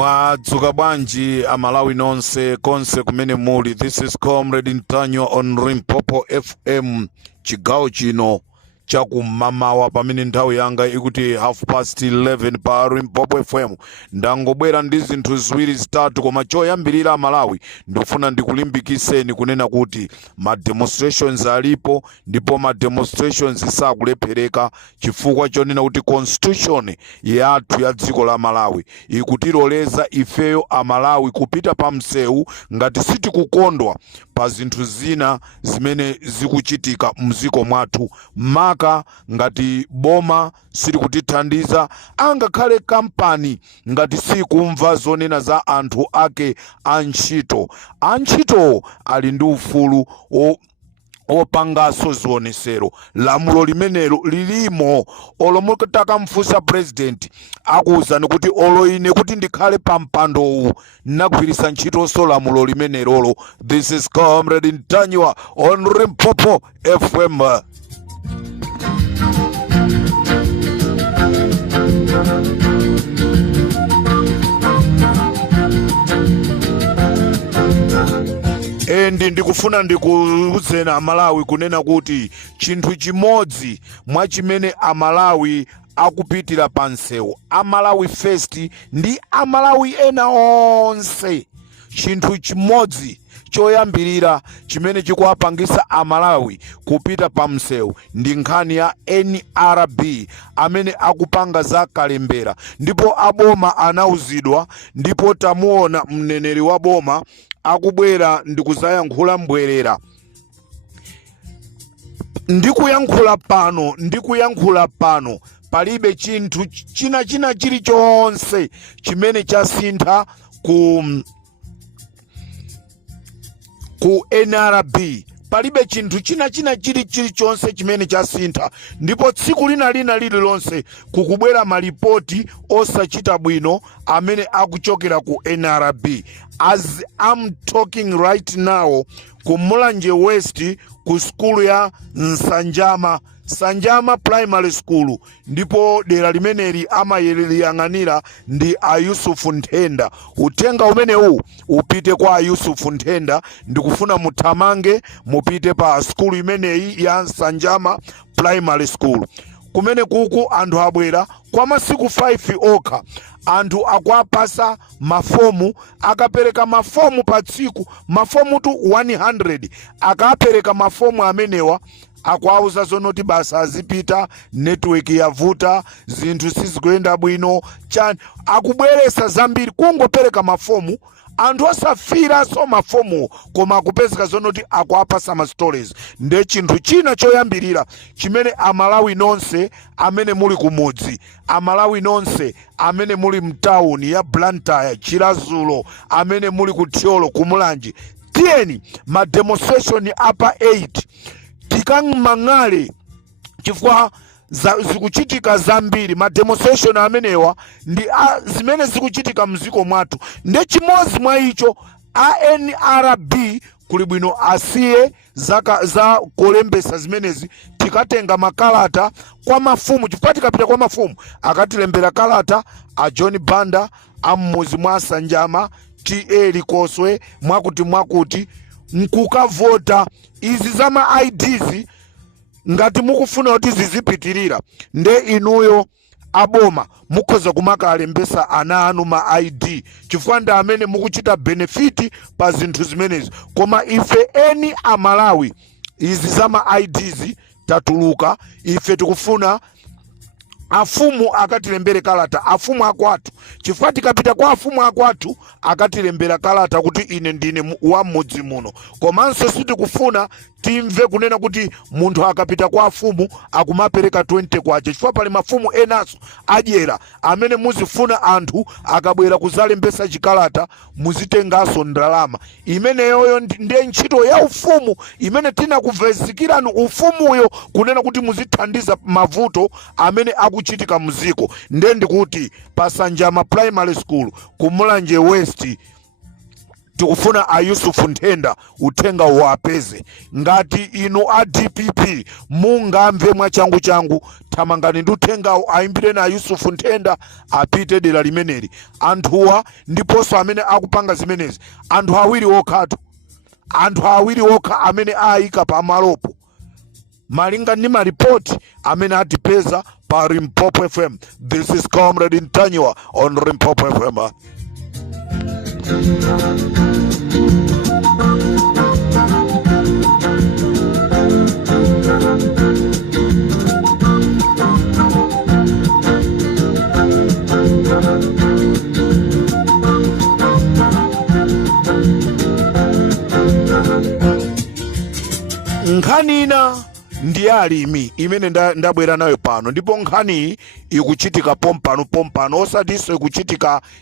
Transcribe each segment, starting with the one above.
Mwadzuka bwanji amalawi nonse konse kumene muli. This is Comrade Ntanyo on Limpopo FM chigawo chino chakumamawa pamene nthawi yanga ikuti 11:30 pa Limpopo FM. Ndangobwera ndi zinthu ziwiri zitatu, koma choyambirira amalawi ndifuna ndikulimbikiseni kunena kuti ma demonstrations alipo, ndipo ma demonstrations sakulephereka chifukwa chonena kuti constitution yathu ya dziko la Malawi ikutiloleza ifeyo amalawi kupita pa msewu ngati sitikukondwa pa zinthu zina zimene zikuchitika mziko mwathu, maka ngati boma siri kutithandiza, angakhale kampani ngati sikumva zonena za anthu ake antchito ali ndi ufulu opangaso zionesero. Lamulo limenelo lilimo, olomutaka mfusa president akuwuzani kuti olo ine kuti ndikhale pa mpando uwu nagwirisa ntchito so lamulo limenelo. This is Comrade Ntanyo on Limpopo FM. Ndikufuna ndikuwuzeni amalawi kunena kuti chinthu chimodzi mwa chimene amalawi akupitira pa msewu, amalawi first ndi amalawi ena onse, chinthu chimodzi choyambirira chimene chikuwapangisa amalawi kupita pa msewu ndi nkhani ya NRB amene akupanga za kalembera. Ndipo aboma anauzidwa, ndipo tamuona mneneri wa boma akubwera ndikuzayankhula mbwerera. Ndikuyankhula pano palibe chinthu china chilichonse chimene chasintha ku NRB. Palibe chinthu china chilichonse chimene chasintha, ndipo tsiku lina lililonse kukubwera malipoti osachita bwino amene akuchokera ku NRB. As I'm talking right now, ku Mulanje West ku skulu ya Sanjama Primary School, ndipo dera limeneli amayang'anira ndi Ayusufu Nthenda. Utenga umene upite kwa Ayusufu Nthenda, ndikufuna muthamange mupite pa skulu imeneyi ya Sanjama Primary School. Kumene kuku anthu abwera kwa masiku 5 okha, anthu akwapasa mafomu, akapereka mafomu pa tsiku, mafomu tu 100, akapereka mafomu amenewa akwauza zonoti basa azipita, network yavuta, zinthu sizikuyenda bwino, akubweresa zambiri kungopereka mafomu. Anthu osafira so mafomu koma akupezeka zonoti akwapasa ma stories. Nde chinthu china choyambirira chimene amalawi nonse amene muli kumudzi, amalawi nonse amene muli mtauni ya Blantyre, Chilazulo, amene muli kuthyolo kumulanji, tiyeni ma demonstration apa 8 tikamang'ale chifukwa zikuchitika zambiri. Ma demonstration amenewa ndi zimene zikuchitika mziko mwatu, nde chimodzi mwa icho NRB kuli bwino asiye za kolembesa zimenezi, tikatenga makalata kwa mafumu, chifukwa tikapita kwa mafumu akatilembera kalata a John Banda ammuzi mwa Sanjama TA Likoswe mwakuti nkukavota izi za ma IDs ngati mukufuna kuti zizipitirira. Nde inuyo aboma mukhoza kumakalembesa ana anu ma ID chifukwa ndi amene mukuchita benefit pa zinthu zimenezi. Koma ife eni amalawi izi za ma IDs tatuluka, ife tikufuna afumu akatilembere kalata, afumu akwatu, chifukwa tikapita kwa afumu akwatu akatilembera kalata kuti ine ndine wa mudzi muno. Komanso sitikufuna timve kunena kuti munthu akapita kwa afumu akumapereka 20 kwache, chifukwa pali mafumu enaso adyera amene muzifuna anthu akabwera kuzalembesa chikalata muzitengaso ndalama. Imeneyoyo ndiye ntchito ya ufumu imene tinakuvezikirani ufumuyo kunena kuti muzithandiza mavuto amene akuchitika muziko. Nde ndikuti pa Sanjama Primary School ku Mulanje West tikufuna a Yusufu Nthenda uthenga wapeze. Ngati inu a DPP mungamve mwachangu thamangani ndi uthenga aimbire na Yusufu Nthenda apite dera limeneli. Anthuwa ndiponso amene akupanga zimenezi anthu awiri okha amene ayika pa malopo malinga ndi maripoti amene atipeza pa Limpopo FM. This is Comrade Ntanywa on Limpopo FM. Nkhanina ndi alimi imene ndabwera nayo pano, ndipo nkhani ikuchitika pompano osatinso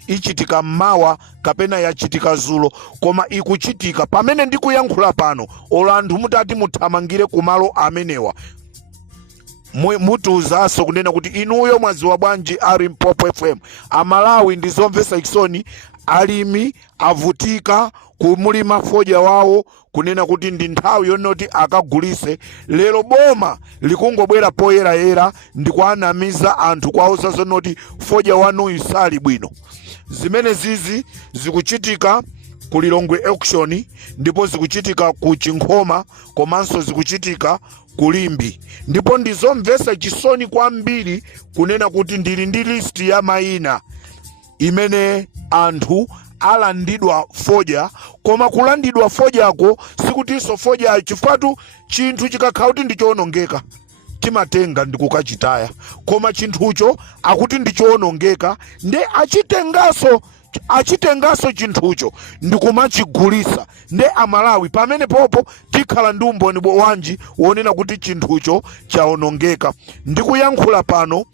ichitika mmawa kapena yachitika zulo, koma ikuchitika pamene ndikuyankhula pano. Olo anthu mutati muthamangire kumalo amenewa mutiuzanso kunena kuti inuyo mwaziwa bwanji a Limpopo FM. Amalawi ndizomvetsa chisoni, alimi avutika kumulima fodya wawo kunena kuti ndi nthawi yonoti akagulise. Lero boma likungobwera poyerayera ndikuanamiza anthu kwauza zonoti fodya wanu isali bwino. Zimene zizi zikuchitika ku Lilongwe auction, ndipo zikuchitika ku Chinkhoma, komanso zikuchitika ku Limbi. Ndipo ndizomvetsa chisoni kwambiri kunena kuti ndili ndi list ya mayina imene anthu alandidwa fodya, koma kulandidwa fodyako sikutinso fodya chifukwa chinthu chikakhala kuti ndichoonongeka timatenga ndikukachitaya, koma chinthucho akuti ndichoonongeka nde achitengaso chinthucho ndikumachigulisa. Nde Amalawi pamene popo tikhala ndi umboni wanji wonena kuti chinthucho chaonongeka. Ndikuyankhula pano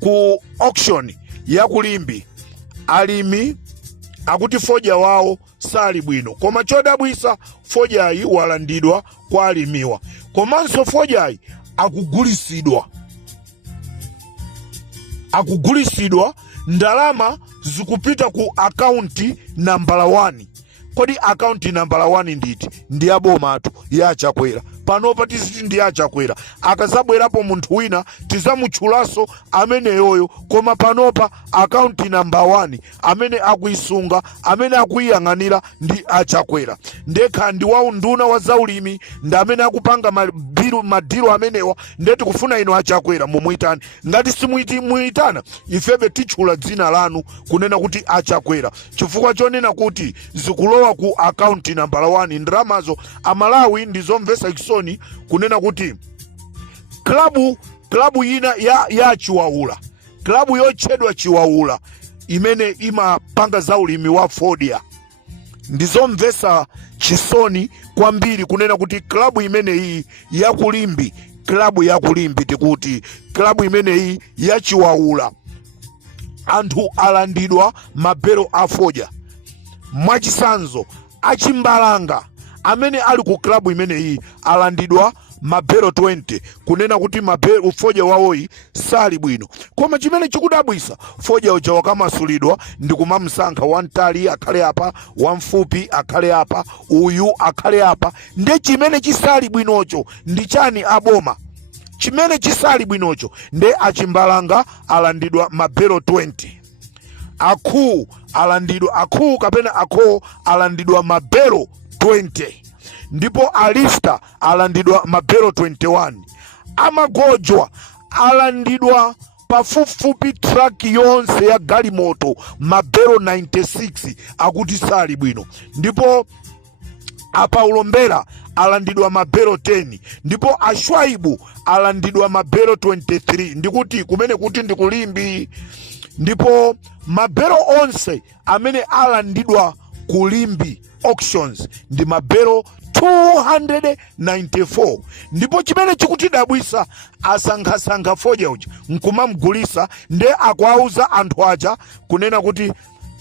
ku auction ya Kulimbi, alimi akuti fodya wawo sali bwino, koma chodabwisa fodyayi walandidwa kwa alimiwa, komanso fodyayi akugulisidwa ndalama zikupita ku akaunti nambala 1. Kodi akaunti nambala 1 nditi? Ndi abomatu ya Chakwera. Panopa tiziti ndi ya Chakwera, akazabwerapo munthu wina tizamutchulaso ameneyoyo, koma panopa akaunti namba 1 amene akuisunga, amene akuyang'anira ndi a Chakwera. Ndekha ndi wa unduna wa zaulimi ndi amene akupanga madiro amenewa. Ndeti kufuna ino a Chakwera mumuitani. Ngati simuitana ifebe tichula dzina lanu kunena kuti a Chakwera, chifukwa chonena kuti zikulowa ku akaunti nambala 1. Ndramazo Amalawi ndizomvetsa chisoni kunena kuti klabu ina ya Chiwaula, klabu yotchedwa Chiwaula imene imapanga zaulimi wa fodya, ndizomvetsa chisoni kwambiri kunena kuti klabu imene iyi ya Kulimbi, klabu ya Kulimbi tikuti klabu imene iyi ya Chiwaula anthu alandidwa mabero a fodya. Mwachisanzo Achimbalanga amene ali ku klabu imene iyi alandidwa mabero 20 kunena kuti mabero fodya wawoyi sali bwino. Koma chimene chikudabwisa fodya uja wakamasulidwa ndikumamsankha wantali akhale apa, wamfupi akhale apa, uyu akhale apa. Nde chimene chisali bwinocho ndi chani aboma? Chimene chisali bwinocho nde Achimbalanga alandidwa mabero 20. Akhu alandidwa mabero 20. Ndipo Alista alandidwa mabero 21. Amagojwa alandidwa pafupifupi track yonse ya galimoto mabero 96 akuti sali bwino. Ndipo Apaulo Mbera alandidwa mabero 10. Ndipo Ashwaibu alandidwa mabero 23. Ndikuti kumene kuti ndikulimbi. Ndipo mabero onse amene alandidwa Kulimbi auctions ndi mabero 294. Ndipo chimene chikutidabwisa asankha fodya uja nkumamgulisa, nde akwauza anthu aja kunena kuti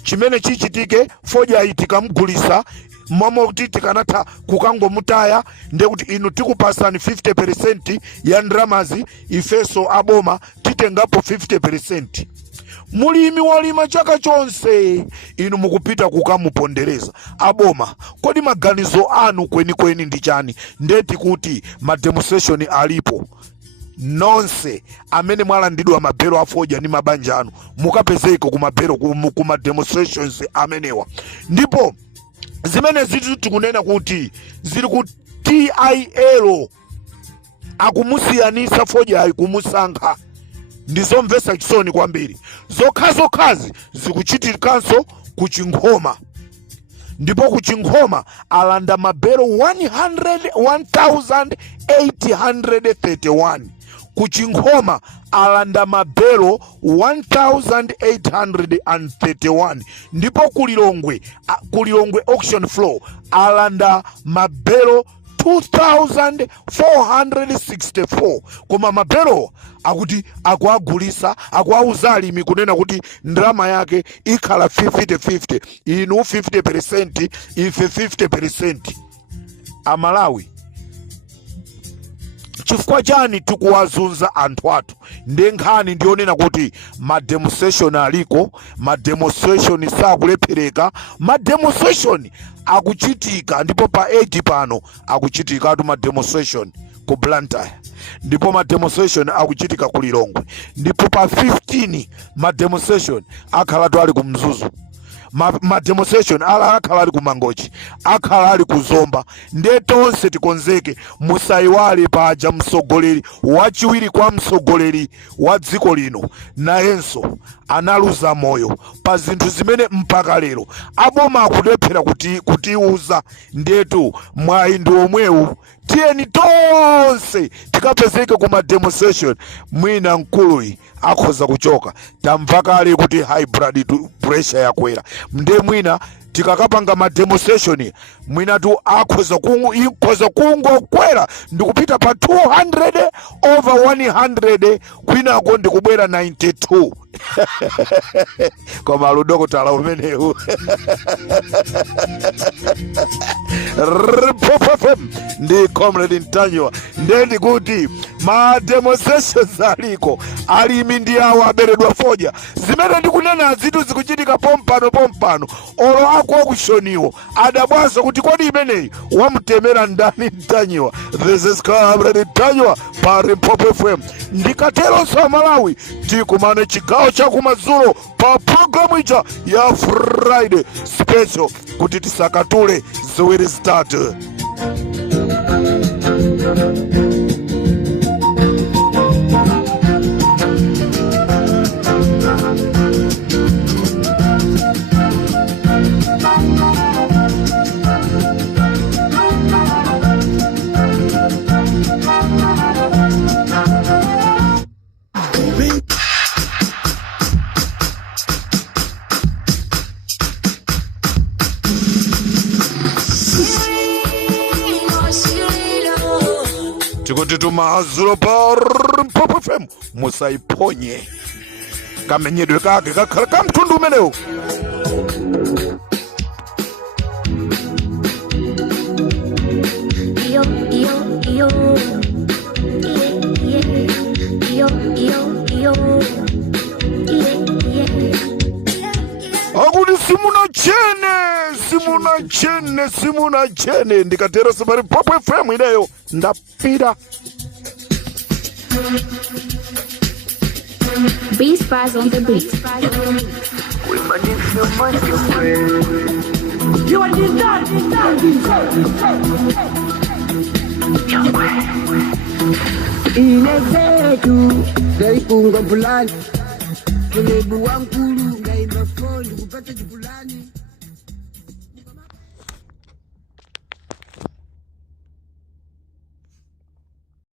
chimene chichitike fodya tikamgulisa mama kuti tikanatha kukango mutaya nde kuti inu tikupasani 50% ya ndramazi ifeso aboma titengapo 50%. Mulimi walima chaka chonse inu mukupita kukamupondereza aboma. Kodi maganizo anu kweni ndi chani? Ndeti kuti ma demonstration alipo nonse amene mwalandidwa mabelo afoja ni mabanja anu mukapezeko kumabelo kuma demonstrations amenewa. Ndipo zimene zitu tikunena kuti zili ku TIL akumusiyanisa foja ayikumusankha ndizomvesa chisoni kwambiri. Zokhazi zikuchitikanso ku Chinkhoma. Ndipo ku Chinkhoma alanda mabelo 1831. Ku Chinkhoma alanda mabelo 1831. Ndipo ku Lilongwe auction floor alanda mabelo 2464. Koma mabelo akuti akuagulisa akuauza alimi kunena kuti ndrama yake ikhala 50-50, inu 50% ife 50%. Amalawi, chifukwa chani tikuwazunza anthu athu? Ndenkhani ndionena kuti ma demonstration aliko, ma demonstration sakulephereka, ma demonstration akuchitika. Ndipo pa 8 pano akuchitika atu ma demonstration ku Blantyre, ndipo ma demonstration akuchitika ku Lilongwe, ndipo pa 15 ma demonstration akhala ali ku Mzuzu, ma demonstration akhala ali ku Mangochi, akhala ali ku Zomba. Ndetonse tikonzeke, musayiwale paja msogoleri wachiwiri kwa msogoleri wa dziko lino nayenso analuza moyo pa zinthu zimene mpaka lero aboma akulephera kutiuza. Ndetu mwayi ndi omwewu, tiyeni tonse tikapezeke kuma demonstration. Mwina nkuluyi akhoza kuchoka, tamva kale kuti high blood pressure yakwera. Nde mwina tikakapanga ma demonstration mwina tu akhoza kungokwera ndikupita pa 200 over 100, kwina akonde kubwera 92. Koma ludokotala umenewu. Ndi Comrade Ntanywa. Ndendi kuti ma demonstrations aliko alimi ndi awo aberedwa foja. Zimene ndikunena zitu zikuchitika pompano olo ako okushoniwo adabwaso kuti kodi imeneyi wamutemera ndani Ntanywa. This is Comrade Ntanywa pa Limpopo FM. Ndikatelonso Amalawi tikumane chigawo chakumadzulo pa programu ija ya Friday special kuti tisakatule ziwiri zitatu. Tikuti tumazulo pa Limpopo FM musaiponye kamenyedwe kake kakhala kamtundu umenewu. Akuti simuna chene ndikatero sibari Limpopo FM ineyo ndapita. Beast Spies on the beat. You are Inezetu Daipunga fulani Kulebu wankulu Ngaimba phone Kupata jipula